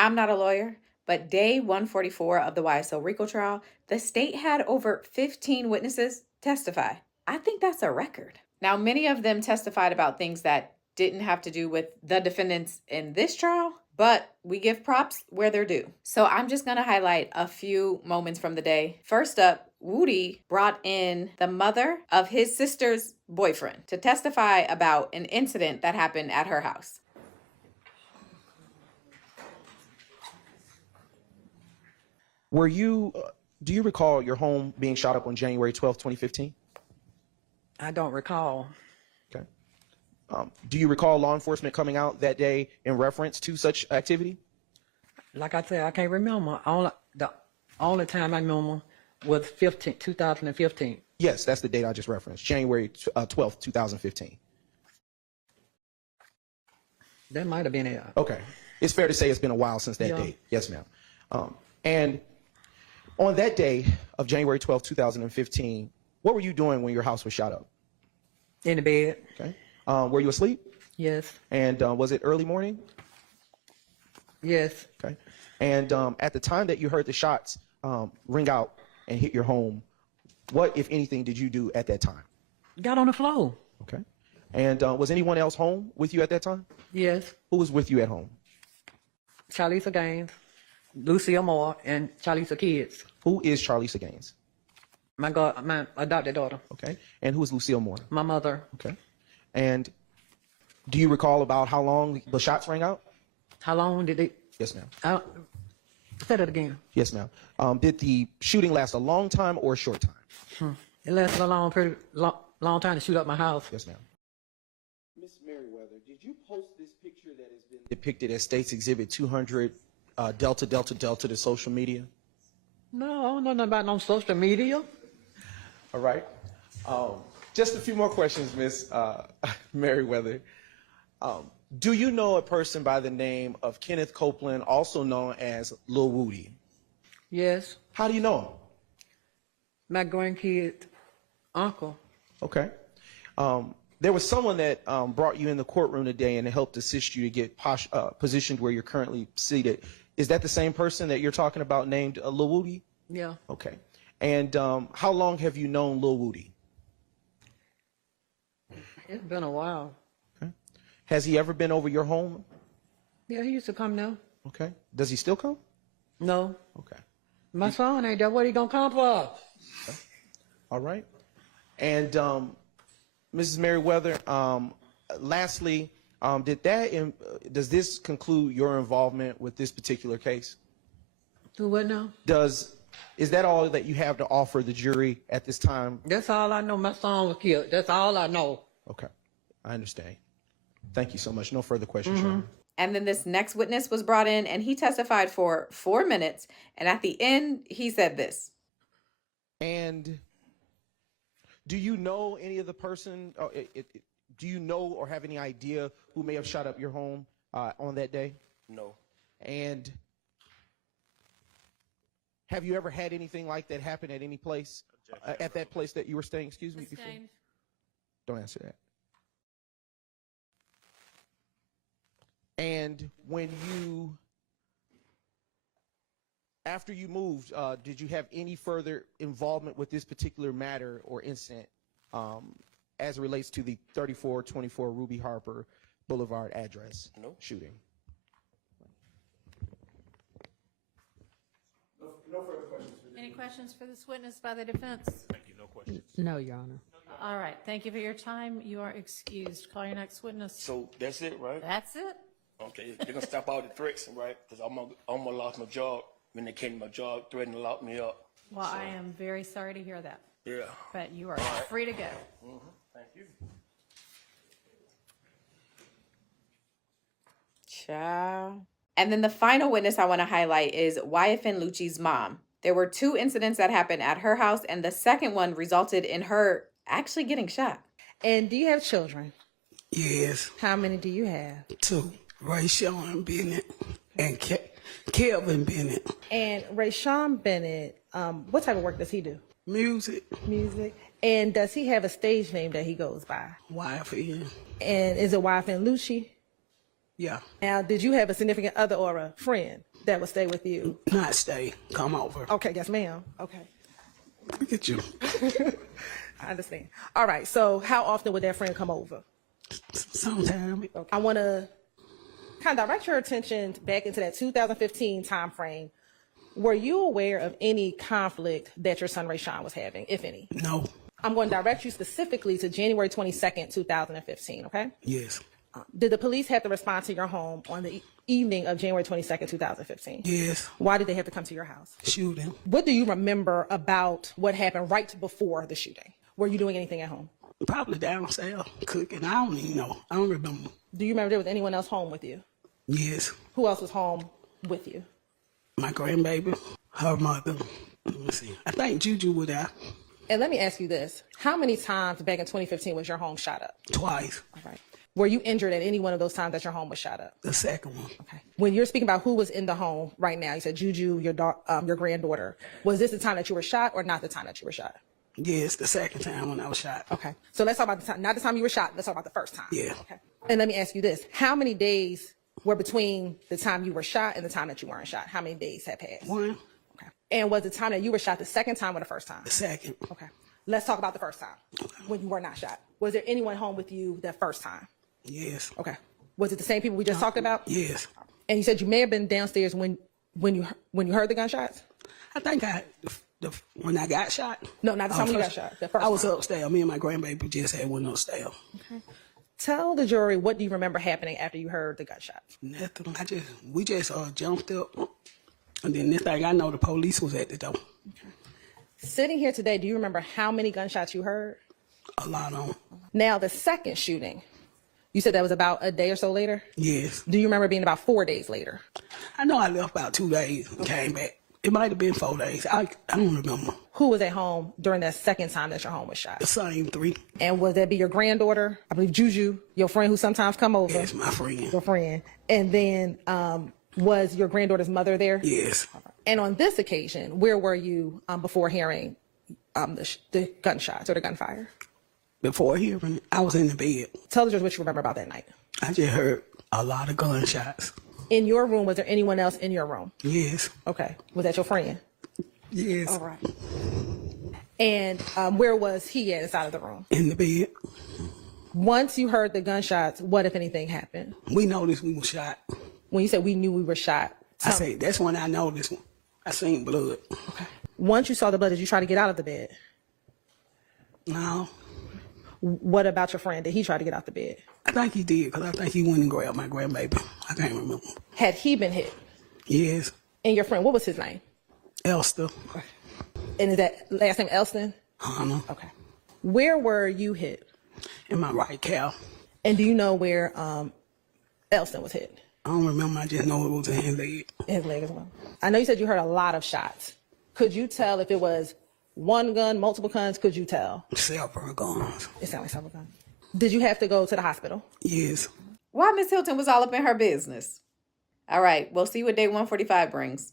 I'm not a lawyer, but day 144 of the YSL RICO trial, the state had over 15 witnesses testify. I think that's a record. Now, many of them testified about things that didn't have to do with the defendants in this trial, but we give props where they're due. So I'm just gonna highlight a few moments from the day. First up, Woody brought in the mother of his sister's boyfriend to testify about an incident that happened at her house. Do you recall your home being shot up on January 12th, 2015? I don't recall. Okay. Do you recall law enforcement coming out that day in reference to such activity? Like I said, I can't remember. The only time I remember was 2015. Yes, that's the date I just referenced, January 12th, 2015. That might have been it. Okay. It's fair to say it's been a while since that date. Yes, ma'am. And on that day of January 12th, 2015, what were you doing when your house was shot up? In the bed. Okay. Were you asleep? Yes. And was it early morning? Yes. Okay. And at the time that you heard the shots ring out and hit your home, what, if anything, did you do at that time? Got on the floor. Okay. And was anyone else home with you at that time? Yes. Who was with you at home? Charlisa Gaines, Lucille Moore, and Charlisa Kids. Who is Charlisa Gaines? My adopted daughter. Okay. And who is Lucille Moore? My mother. Okay. And do you recall about how long the shots rang out? How long did it? Yes, ma'am. Say that again. Yes, ma'am. Did the shooting last a long time or a short time? It lasted a pretty long time to shoot up my house. Yes, ma'am. Miss Merriweather, did you post this picture that has been depicted as State's Exhibit 200 Delta Delta Delta to social media? No, I don't know nothing about no social media. All right. Just a few more questions, Miss Merriweather. Do you know a person by the name of Kenneth Copeland, also known as Lil Woody? Yes. How do you know him? My grandkid uncle. Okay. There was someone that brought you in the courtroom today and helped assist you to get positioned where you're currently seated. Is that the same person that you're talking about named Lil Woody? Yeah. Okay. And how long have you known Lil Woody? It's been a while. Okay. Has he ever been over your home? Yeah, he used to come now. Okay. Does he still come? No. Okay. My son ain't there. What he gonna come for? Okay. All right. And Mrs. Merriweather, lastly, does this conclude your involvement with this particular case? Do what now? Is that all that you have to offer the jury at this time? That's all I know. My son was killed. That's all I know. Okay. I understand. Thank you so much. No further questions, Your Honor. And then this next witness was brought in and he testified for 4 minutes. And at the end, he said this. And do you know any of the person, do you know or have any idea who may have shot up your home on that day? No. And have you ever had anything like that happen at any place, at that place that you were staying? Excuse me. Before? Don't answer that. And after you moved, did you have any further involvement with this particular matter or incident as it relates to the 3424 Ruby Harper Boulevard address shooting? No further questions. Any questions for this witness by the defense? Thank you. No questions. No, Your Honor. All right. Thank you for your time. You are excused. Call your next witness. So that's it, right? That's it. Okay. They're gonna stop all the threats, right? Because I'm gonna lost my job when they came to my job, threatening to lock me up. Well, I am very sorry to hear that. Yeah. But you are free to go. Thank you. Ciao. And then the final witness I want to highlight is YFN Lucci's mom. There were 2 incidents that happened at her house, and the second one resulted in her actually getting shot. And do you have children? Yes, How many do you have? 2. Rayshawn Bennett and Kelvin Bennett. And Rayshawn Bennett, what type of work does he do? Music, Music. And does he have a stage name that he goes by? YFN. And is it YFN Lucci? Yeah. Now, did you have a significant other or a friend that would stay with you? Not stay. Come over. Okay, yes, ma'am. Okay, Look at you. I understand. All right, so how often would that friend come over? Sometime. I want to kind of direct your attention back into that 2015 time frame. Were you aware of any conflict that your son Rayshawn was having, if any? No. I'm going to direct you specifically to January 22nd, 2015, okay? Yes. Did the police have to respond to your home on the evening of January 22nd, 2015? Yes. Why did they have to come to your house? Shooting. What do you remember about what happened right before the shooting? Were you doing anything at home? Probably downstairs cooking. I don't even know. I don't remember. Do you remember there was anyone else home with you? Yes. Who else was home with you? My grandbaby, her mother. Let me see. I think Juju was there And let me ask you this. How many times back in 2015 was your home shot up? twice. All right. Were you injured at any one of those times that your home was shot up? The second one. Okay. When you're speaking about who was in the home right now, you said Juju, your granddaughter. Was this the time that you were shot or not the time that you were shot? Yes, the second time when I was shot. Okay. So let's talk about the time, not the time you were shot. Let's talk about the first time. Yeah. Okay. And let me ask you this. How many days were between the time you were shot and the time that you weren't shot? How many days had passed? One, Okay. And was the time that you were shot the second time or the first time? the second. Okay. Let's talk about the first time when you were not shot. Was there anyone home with you that first time? Yes. Okay. Was it the same people we just talked about? Yes. And you said you may have been downstairs when you heard the gunshots? I think when I got shot. No, not the time you got shot. The first I was time. upstairs. Me and my grandbaby just had went upstairs. Tell the jury, what do you remember happening after you heard the gunshots? Nothing. We just jumped up, and then this thing I know, the police was at the door. Sitting here today, do you remember how many gunshots you heard? A lot on. Now, the second shooting, you said that was about a day or so later? Yes. Do you remember being about 4 days later? I know I left about 2 days and came back. It might have been 4 days. I don't remember. Who was at home during that second time that your home was shot? The same 3. And would that be your granddaughter? I believe Juju, your friend who sometimes come over. Yes, my friend. Your friend. And then was your granddaughter's mother there? Yes. And on this occasion, where were you before hearing the gunshots or the gunfire? Before hearing, I was in the bed. Tell the judge what you remember about that night. I just heard a lot of gunshots. In your room, was there anyone else in your room? Yes. Okay. Was that your friend? Yes. All right. And where was he at inside of the room? In the bed. Once you heard the gunshots, what, if anything, happened? We noticed we were shot. When you said we knew we were shot. I say that's when I noticed. I seen blood. Okay. Once you saw the blood, did you try to get out of the bed? No. What about your friend? Did he try to get out the bed? I think he did, because I think he went and grabbed my grandbaby. I can't remember. Had he been hit? Yes. And your friend, what was his name? Elster. And is that last name Elston? Hannah. Okay. Where were you hit? In my right calf. And do you know where Elston was hit? I don't remember. I just know it was in his leg. In his leg as well. I know you said you heard a lot of shots. Could you tell if it was one gun, multiple guns? Could you tell? Several guns. It sounded like several guns. Did you have to go to the hospital? Yes. Why Miss Hilton was all up in her business. All right, we'll see what day 145 brings.